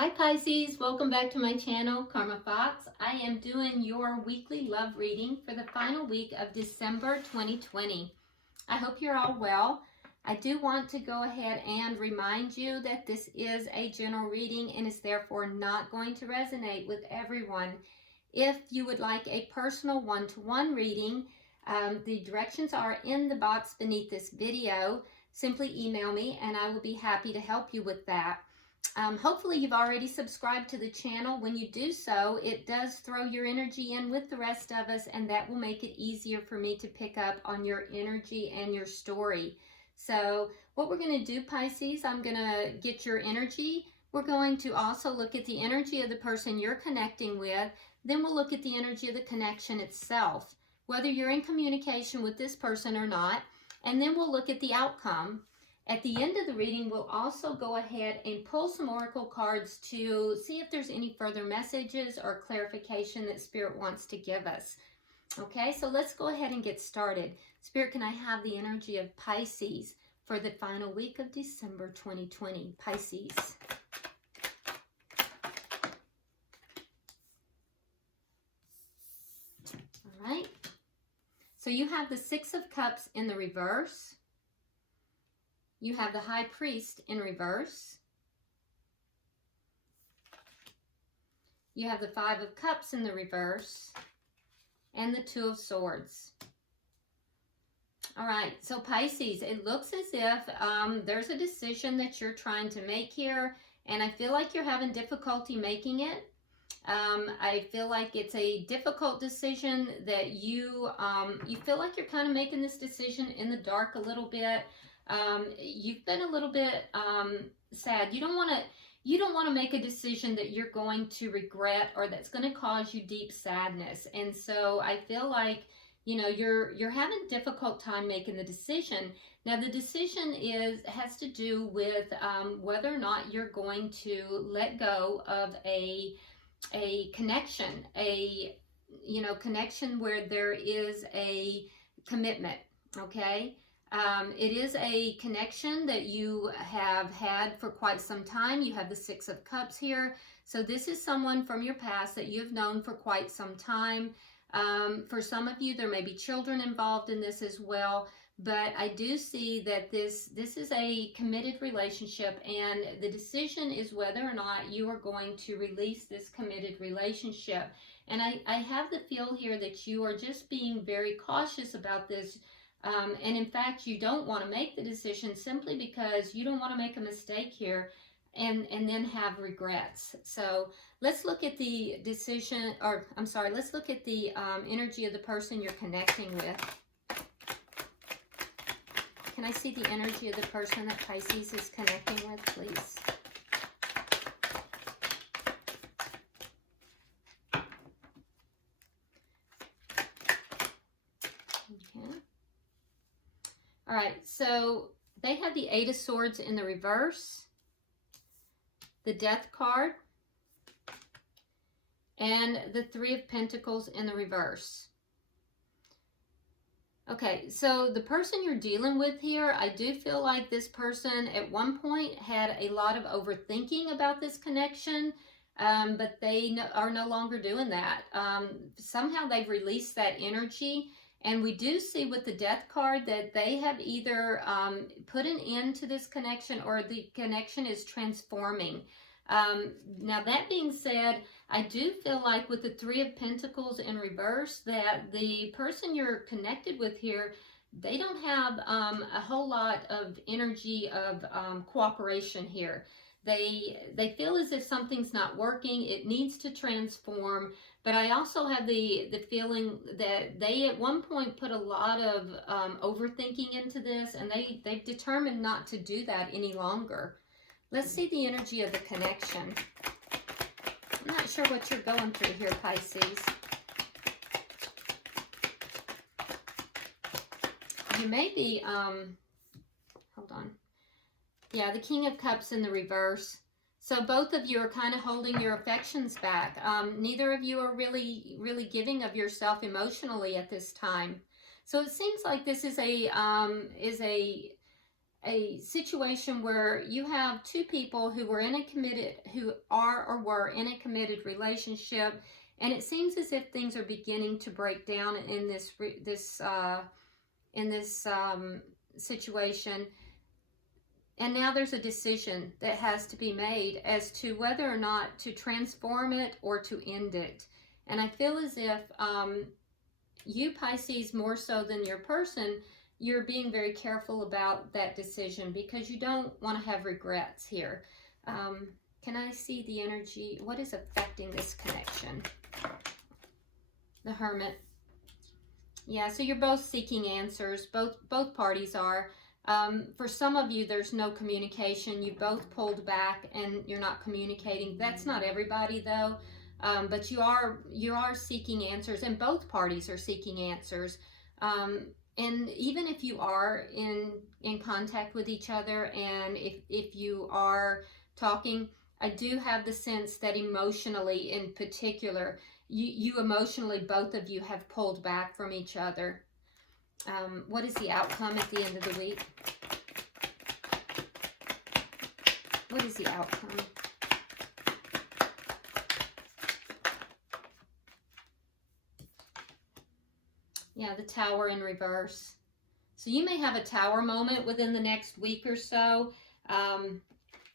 Hi Pisces, welcome back to my channel, Karma Fox. I am doing your weekly love reading for the final week of December 2020. I hope you're all well. I do want to go ahead and remind you that this is a general reading and is therefore not going to resonate with everyone. If you would like a personal one-to-one reading, the directions are in the box beneath this video. Simply email me and I will be happy to help you with that. Hopefully you've already subscribed to the channel. When you do so, it does throw your energy in with the rest of us, and that will make it easier for me to pick up on your energy and your story. So what we're going to do, Pisces, I'm going to get your energy. We're going to also look at the energy of the person you're connecting with. Then we'll look at the energy of the connection itself, whether you're in communication with this person or not. And then we'll look at the outcome. At the end of the reading, we'll also go ahead and pull some oracle cards to see if there's any further messages or clarification that Spirit wants to give us. Okay, so let's go ahead and get started. Spirit, can I have the energy of Pisces for the final week of December 2020? Pisces. All right. So you have the Six of Cups in the reverse. You have the High Priest in reverse. You have the Five of Cups in the reverse. And the Two of Swords. All right, so Pisces, it looks as if there's a decision that you're trying to make here. And I feel like you're having difficulty making it. I feel like it's a difficult decision that you feel like you're kind of making this decision in the dark a little bit. You've been a little bit sad. You don't want to make a decision that you're going to regret or that's going to cause you deep sadness. And so I feel like, you know, you're having a difficult time making the decision. Now the decision has to do with whether or not you're going to let go of a connection, connection where there is a commitment. Okay. It is a connection that you have had for quite some time. You have the Six of Cups here. So this is someone from your past that you've known for quite some time. For some of you, there may be children involved in this as well. But I do see that this is a committed relationship, and the decision is whether or not you are going to release this committed relationship. And I have the feel here that you are just being very cautious about this. And in fact, you don't want to make the decision simply because you don't want to make a mistake here and then have regrets. So let's look at the decision, or I'm sorry, let's look at the energy of the person you're connecting with. Can I see the energy of the person that Pisces is connecting with, please? Okay. All right, so they have the Eight of Swords in the reverse, the Death card, and the Three of Pentacles in the reverse. Okay, so the person you're dealing with here, I do feel like this person at one point had a lot of overthinking about this connection, but they are no longer doing that. Somehow they've released that energy. And we do see with the Death card that they have either put an end to this connection or the connection is transforming. Now that being said, I do feel like with the Three of Pentacles in reverse that the person you're connected with here, they don't have a whole lot of energy of cooperation here. They feel as if something's not working, it needs to transform, but I also have the feeling that they at one point put a lot of overthinking into this, and they've determined not to do that any longer. Let's see the energy of the connection. I'm not sure what you're going through here, Pisces. You may be, hold on. Yeah, the King of Cups in the reverse. So both of you are kind of holding your affections back. Neither of you are really giving of yourself emotionally at this time. So it seems like this is a a situation where you have two people who were who are or were in a committed relationship, and it seems as if things are beginning to break down in this situation. And now there's a decision that has to be made as to whether or not to transform it or to end it. And I feel as if you, Pisces, more so than your person, you're being very careful about that decision because you don't want to have regrets here. Can I see the energy? What is affecting this connection? The Hermit. Yeah, so you're both seeking answers. Both parties are. For some of you, there's no communication. You both pulled back and you're not communicating. That's not everybody, though. But you are seeking answers, and both parties are seeking answers. And even if you are in contact with each other, and if you are talking, I do have the sense that emotionally, in particular, you emotionally, both of you have pulled back from each other. What is the outcome at the end of the week? What is the outcome? Yeah, the Tower in reverse. So you may have a Tower moment within the next week or so,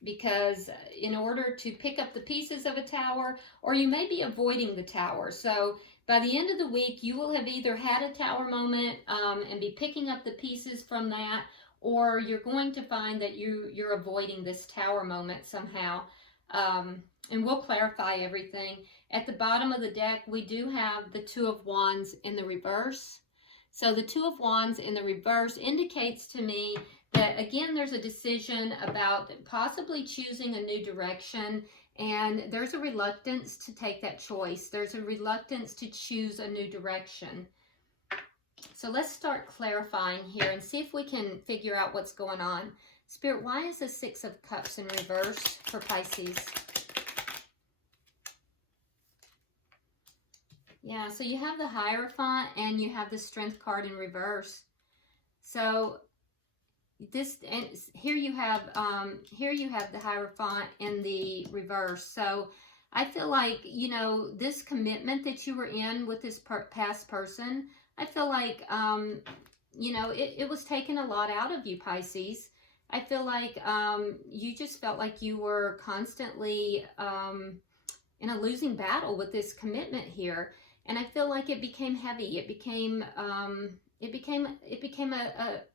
because in order to pick up the pieces of a tower, or you may be avoiding the tower. So by the end of the week, you will have either had a Tower moment and be picking up the pieces from that, or you're going to find that you're avoiding this Tower moment somehow. And we'll clarify everything. At the bottom of the deck, we do have the Two of Wands in the reverse. So the Two of Wands in the reverse indicates to me that, again, there's a decision about possibly choosing a new direction, and there's a reluctance to take that choice. There's a reluctance to choose a new direction. So let's start clarifying here and see if we can figure out what's going on. Spirit, why is the Six of Cups in reverse for Pisces? Yeah, so you have the Hierophant and you have the Strength card in reverse. So this, and here you have the Hierophant in the reverse. So I feel like, you know, this commitment that you were in with this past person, I feel like, you know, it was taking a lot out of you, Pisces. I feel like you just felt like you were constantly in a losing battle with this commitment here. And I feel like it became heavy. It became a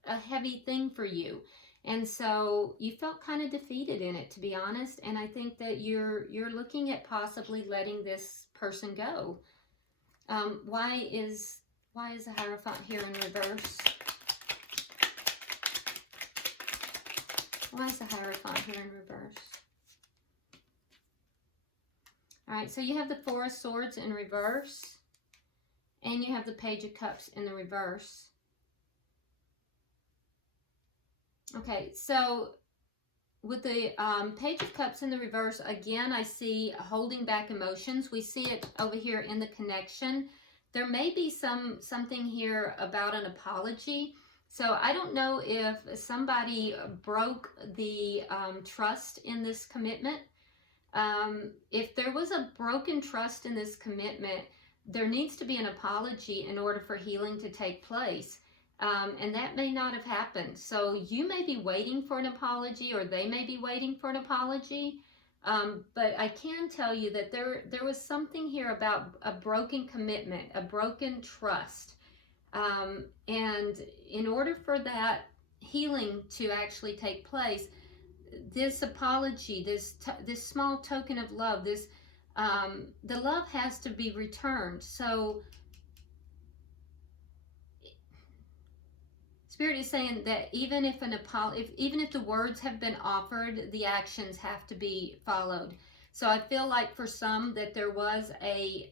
heavy thing for you. And so you felt kind of defeated in it, to be honest. And I think that you're looking at possibly letting this person go. Why is the Hierophant here in reverse? Why is the Hierophant here in reverse? All right, so you have the Four of Swords in reverse, and you have the Page of Cups in the reverse. Okay, so with the Page of Cups in the reverse, again, I see holding back emotions. We see it over here in the connection. There may be something here about an apology. So I don't know if somebody broke the trust in this commitment. If there was a broken trust in this commitment, there needs to be an apology in order for healing to take place. And that may not have happened. So you may be waiting for an apology, or they may be waiting for an apology. But I can tell you that there was something here about a broken commitment, a broken trust. And in order for that healing to actually take place, this apology, this small token of love, the love has to be returned. So Spirit is saying that even if even if the words have been offered, the actions have to be followed. So I feel like for some that there was a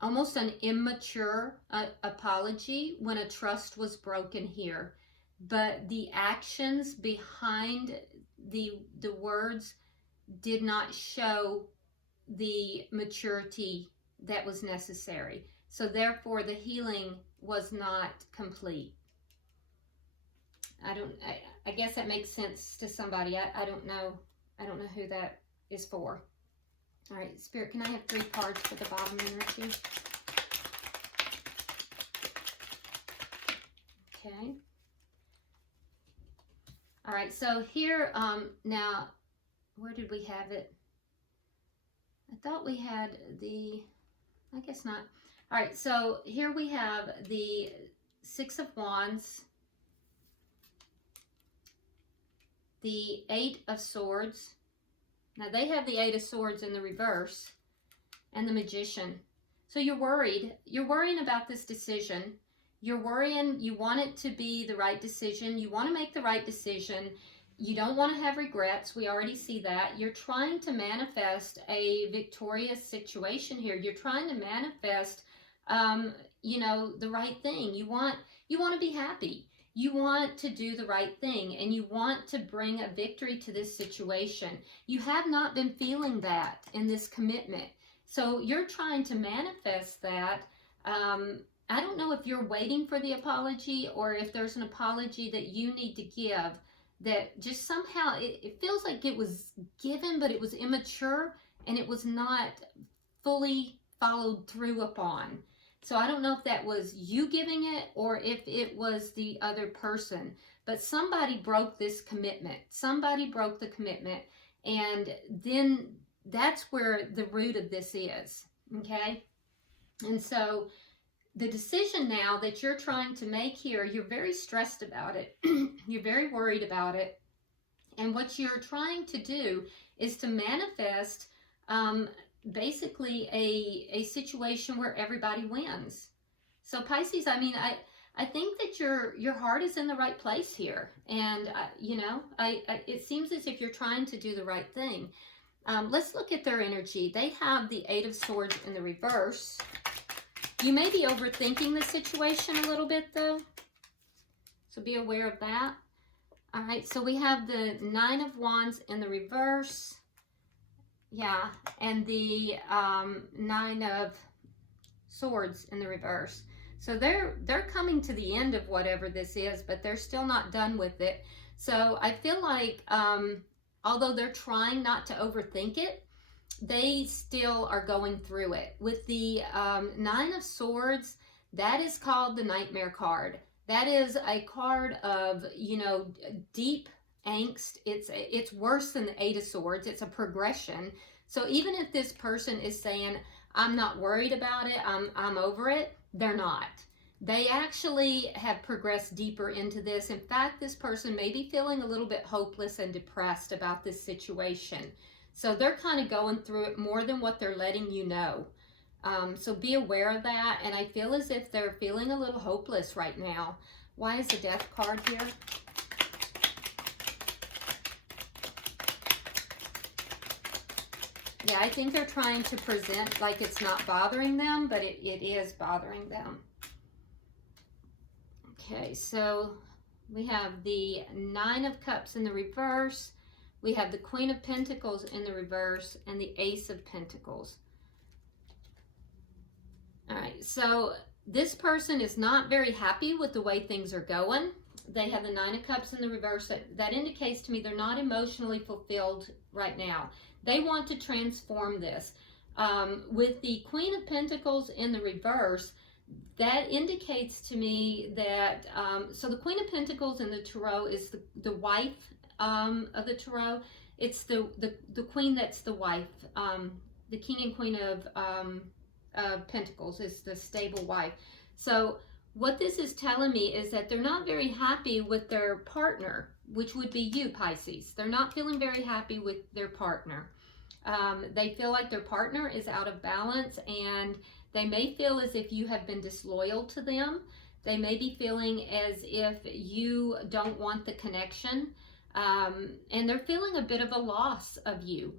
almost an immature apology when a trust was broken here, but the actions behind the words did not show the maturity that was necessary. So therefore the healing was not complete. I guess that makes sense to somebody. I don't know. I don't know who that is for. All right, Spirit, can I have 3 cards for the bottom energy? Okay. All right, so here, now, where did we have it? I thought we had I guess not. All right, so here we have the 6 of Wands, the 8 of Swords. Now they have the 8 of Swords in the reverse, and the Magician. So you're worried. You're worrying about this decision. You're worrying, you want it to be the right decision. You want to make the right decision. You don't want to have regrets. We already see that. You're trying to manifest a victorious situation here. You're trying to manifest, you know, the right thing. You want to be happy. You want to do the right thing, and you want to bring a victory to this situation. You have not been feeling that in this commitment. So you're trying to manifest that. I don't know if you're waiting for the apology or if there's an apology that you need to give that just somehow it feels like it was given, but it was immature and it was not fully followed through upon. So I don't know if that was you giving it or if it was the other person, but somebody broke this commitment. Somebody broke the commitment, and then that's where the root of this is, okay? And so the decision now that you're trying to make here, you're very stressed about it. You're very worried about it. And what you're trying to do is to manifest basically a situation where everybody wins. So Pisces, I mean, I think that your heart is in the right place here. And, you know, it seems as if you're trying to do the right thing. Let's look at their energy. They have the 8 of Swords in the reverse. You may be overthinking the situation a little bit, though, so be aware of that. All right, so we have the 9 of Wands in the reverse, yeah, and the 9 of Swords in the reverse. So they're coming to the end of whatever this is, but they're still not done with it. So I feel like although they're trying not to overthink it, they still are going through it. With the 9 of Swords, that is called the Nightmare card. That is a card of, you know, deep angst. It's worse than the 8 of Swords. It's a progression. So even if this person is saying, I'm not worried about it, I'm over it, they're not. They actually have progressed deeper into this. In fact, this person may be feeling a little bit hopeless and depressed about this situation. So they're kind of going through it more than what they're letting you know. So be aware of that. And I feel as if they're feeling a little hopeless right now. Why is the Death card here? Yeah, I think they're trying to present like it's not bothering them, but it is bothering them. Okay, so we have the 9 of Cups in the reverse. We have the Queen of Pentacles in the reverse and the Ace of Pentacles. All right, so this person is not very happy with the way things are going. They have the 9 of Cups in the reverse. That indicates to me they're not emotionally fulfilled right now. They want to transform this. With the Queen of Pentacles in the reverse, that indicates to me that, so the Queen of Pentacles in the Tarot is the wife of the Tarot. It's the queen that's the wife. The King and Queen of Pentacles is the stable wife. So what this is telling me is that they're not very happy with their partner, which would be you, Pisces. They're not feeling very happy with their partner. They feel like their partner is out of balance, and they may feel as if you have been disloyal to them. They may be feeling as if you don't want the connection. And they're feeling a bit of a loss of you.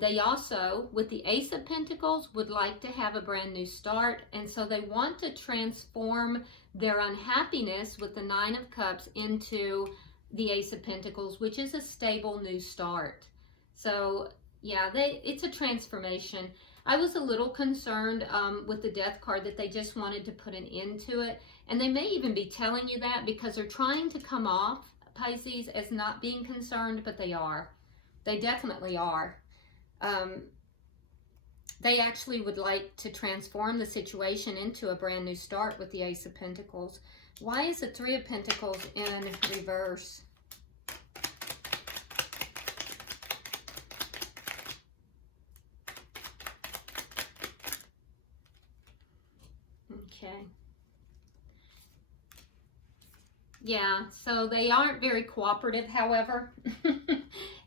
They also, with the Ace of Pentacles, would like to have a brand new start. And so they want to transform their unhappiness with the 9 of Cups into the Ace of Pentacles, which is a stable new start. So yeah, it's a transformation. I was a little concerned with the Death card that they just wanted to put an end to it. And they may even be telling you that because they're trying to come off Pisces, as not being concerned, but they are. They definitely are. They actually would like to transform the situation into a brand new start with the Ace of Pentacles. Why is the Three of Pentacles in reverse? Okay. Yeah, so they aren't very cooperative, however.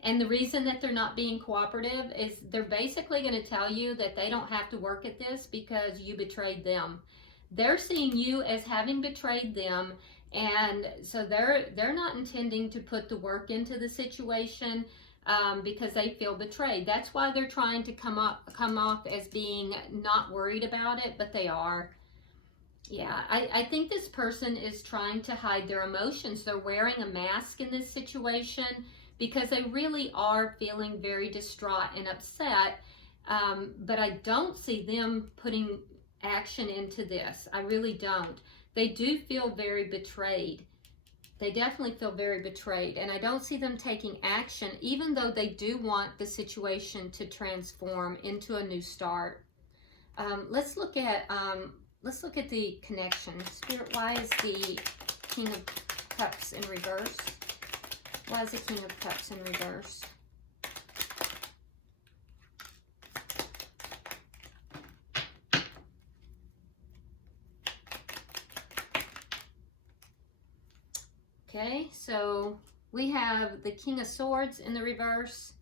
And the reason that they're not being cooperative is they're basically going to tell you that they don't have to work at this because you betrayed them. They're seeing you as having betrayed them, and so they're not intending to put the work into the situation because they feel betrayed. That's why they're trying to come off as being not worried about it, but they are. Yeah, I think this person is trying to hide their emotions. They're wearing a mask in this situation because they really are feeling very distraught and upset. But I don't see them putting action into this. I really don't. They do feel very betrayed. They definitely feel very betrayed. And I don't see them taking action, even though they do want the situation to transform into a new start. Let's look at the connection. Spirit, why is the King of Cups in reverse? Why is the King of Cups in reverse? Okay, so we have the King of Swords in the reverse.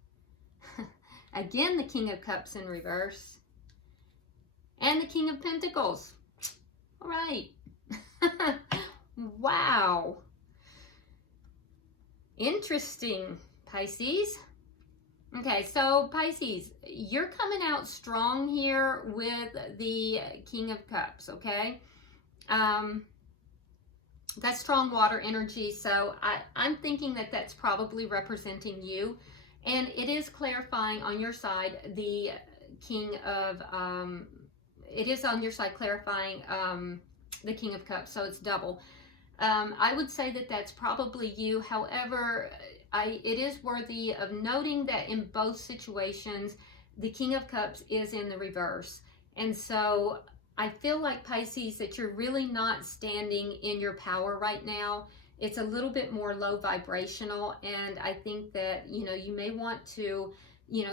Again, the King of Cups in reverse. And the King of Pentacles. All right. Wow. Interesting, Pisces. Okay, so Pisces, you're coming out strong here with the King of Cups, okay? That's strong water energy, so I'm thinking that that's probably representing you. And it is clarifying on your side the King of... it is on your side clarifying the King of Cups, so it's double. I would say that that's probably you. However, it is worthy of noting that in both situations, the King of Cups is in the reverse. And so I feel like, Pisces, that you're really not standing in your power right now. It's a little bit more low vibrational, and I think that, you may want to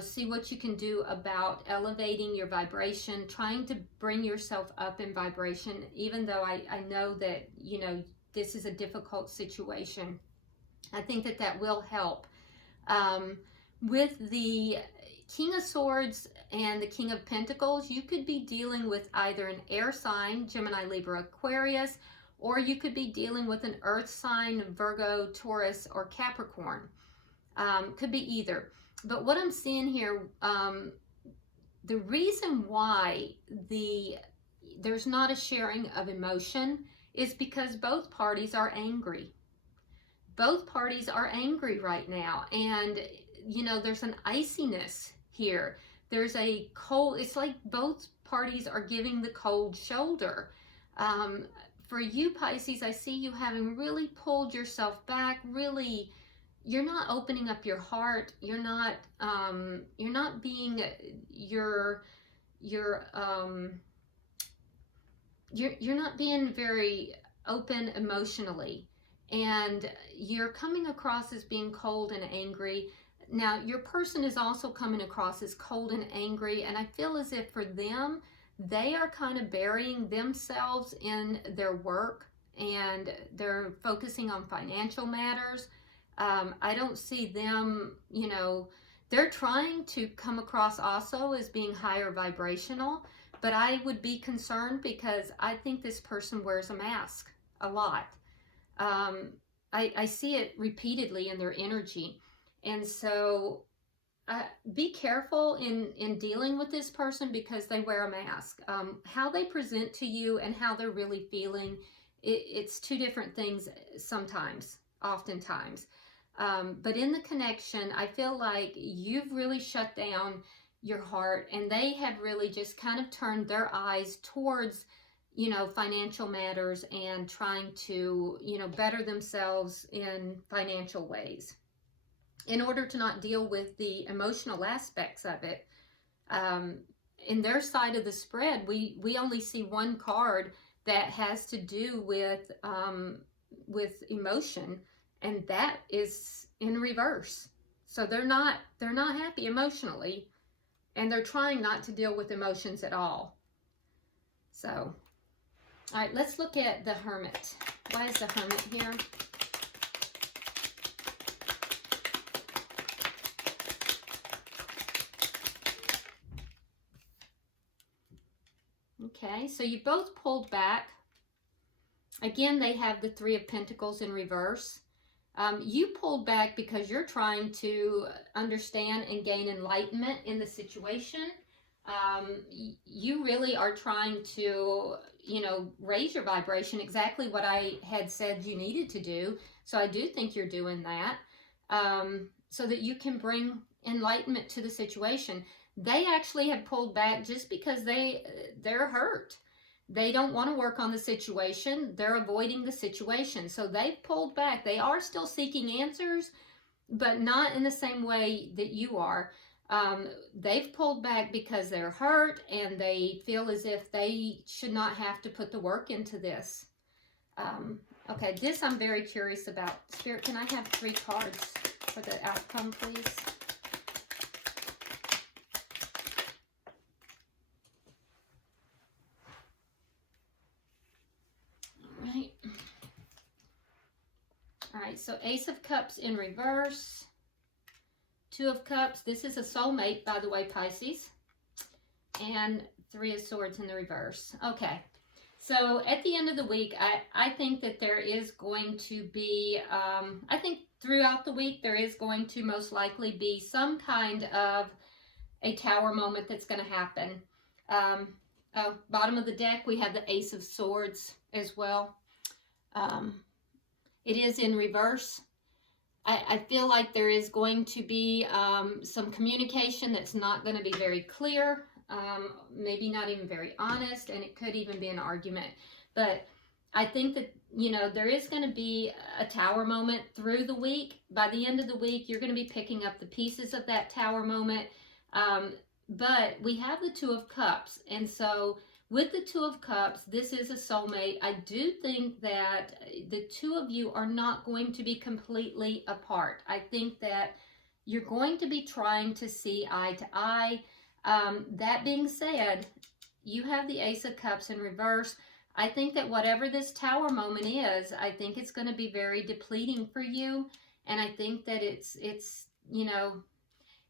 see what you can do about elevating your vibration, trying to bring yourself up in vibration, even though I know that, this is a difficult situation. I think that that will help. With the King of Swords and the King of Pentacles, you could be dealing with either an air sign, Gemini, Libra, Aquarius, or you could be dealing with an earth sign, Virgo, Taurus, or Capricorn. Could be either. But what I'm seeing here, the reason why there's not a sharing of emotion is because both parties are angry. Both parties are angry right now. And, there's an iciness here. There's a cold, it's like both parties are giving the cold shoulder. For you, Pisces, I see you having really pulled yourself back, really... You're not opening up your heart. You're not being you're not being very open emotionally, and you're coming across as being cold and angry. Now, your person is also coming across as cold and angry, and I feel as if for them, they are kind of burying themselves in their work, and they're focusing on financial matters. I don't see them, they're trying to come across also as being higher vibrational, but I would be concerned because I think this person wears a mask a lot. I see it repeatedly in their energy. And so be careful in dealing with this person because they wear a mask. How they present to you and how they're really feeling, it's two different things sometimes, oftentimes. But in the connection, I feel like you've really shut down your heart, and they have really just kind of turned their eyes towards financial matters and trying to, better themselves in financial ways in order to not deal with the emotional aspects of it. In their side of the spread, we only see one card that has to do with emotion, and that is in reverse. So they're not happy emotionally, and they're trying not to deal with emotions at all. So, all right, let's look at the Hermit. Why is the Hermit here? Okay, so you both pulled back. Again, they have the Three of Pentacles in reverse. You pulled back because you're trying to understand and gain enlightenment in the situation. You really are trying to, raise your vibration, exactly what I had said you needed to do. So I do think you're doing that, so that you can bring enlightenment to the situation. They actually have pulled back just because they're hurt. They don't want to work on the situation. They're avoiding the situation. So they've pulled back. They are still seeking answers, but not in the same way that you are. They've pulled back because they're hurt and they feel as if they should not have to put the work into this. Okay, this I'm very curious about. Spirit, can I have 3 cards for the outcome, please? All right, so Ace of Cups in reverse, 2 of Cups. This is a soulmate, by the way, Pisces. And 3 of Swords in the reverse. Okay, so at the end of the week, I think that there is going to be, I think throughout the week, there is going to most likely be some kind of a tower moment that's going to happen. Bottom of the deck, we have the Ace of Swords as well. It is in reverse. I feel like there is going to be some communication that's not going to be very clear, maybe not even very honest, and it could even be an argument. But I think that, there is going to be a tower moment through the week. By the end of the week, you're going to be picking up the pieces of that tower moment. But we have the 2 of Cups, and so with the 2 of Cups, this is a soulmate. I do think that the 2 of you are not going to be completely apart. I think that you're going to be trying to see eye to eye. That being said, you have the Ace of Cups in reverse. I think that whatever this tower moment is, I think it's going to be very depleting for you. And I think that it's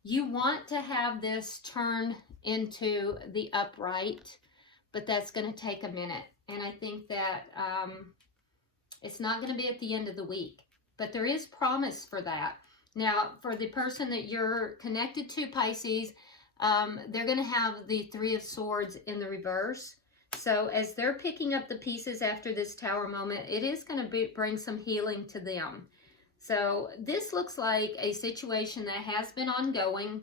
you want to have this turn into the upright, but that's going to take a minute. And I think that it's not going to be at the end of the week, but there is promise for that. Now, for the person that you're connected to, Pisces, they're going to have the 3 of Swords in the reverse. So as they're picking up the pieces after this tower moment, it is going to bring some healing to them. So this looks like a situation that has been ongoing.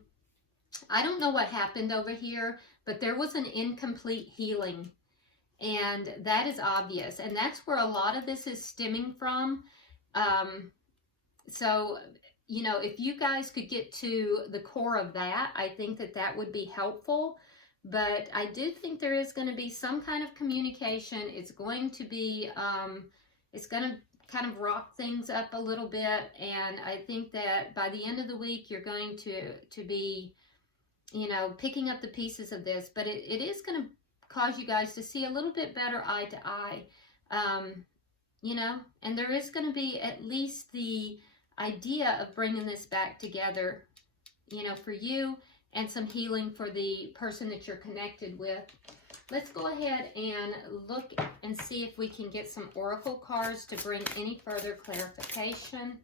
I don't know what happened over here, but there was an incomplete healing, and that is obvious. And that's where a lot of this is stemming from. So, if you guys could get to the core of that, I think that that would be helpful. But I do think there is going to be some kind of communication. It's going to be, it's going to kind of rock things up a little bit. And I think that by the end of the week, you're going to be, picking up the pieces of this. But it is going to cause you guys to see a little bit better eye to eye. And there is going to be at least the idea of bringing this back together, for you, and some healing for the person that you're connected with. Let's go ahead and look and see if we can get some oracle cards to bring any further clarification.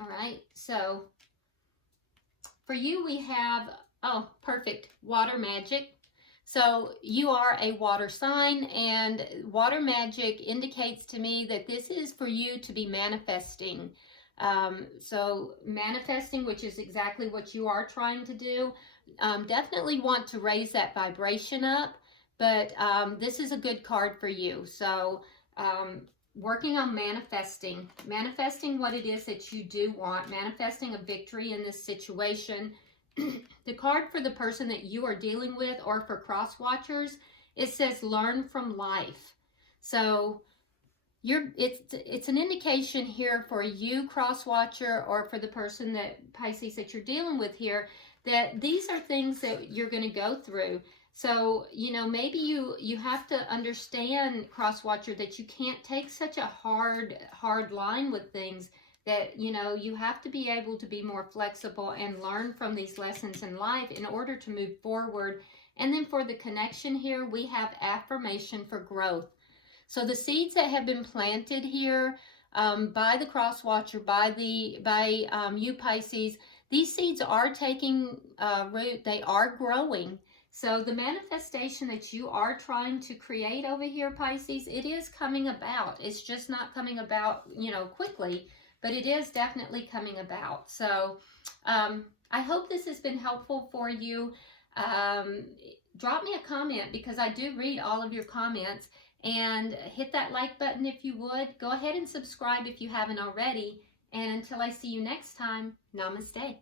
All right, so for you we have, oh, perfect, water magic. So you are a water sign, and water magic indicates to me that this is for you to be manifesting. So manifesting, which is exactly what you are trying to do, definitely want to raise that vibration up, but this is a good card for you. So working on manifesting what it is that you do want, manifesting a victory in this situation. The card for the person that you are dealing with, or for cross watchers, it says learn from life. So it's an indication here for you, cross watcher, or for the person that Pisces that you're dealing with here, that these are things that you're going to go through. So, you know, maybe you have to understand, cross watcher, that you can't take such a hard line with things, that, you know, you have to be able to be more flexible and learn from these lessons in life in order to move forward. And then for the connection here, we have affirmation for growth. So the seeds that have been planted here by the cross watcher, by you Pisces, these seeds are taking root. They are growing. So the manifestation that you are trying to create over here, Pisces, it is coming about. It's just not coming about, you know, quickly, but it is definitely coming about. So I hope this has been helpful for you. Drop me a comment, because I do read all of your comments. And hit that like button if you would. Go ahead and subscribe if you haven't already. And until I see you next time, namaste.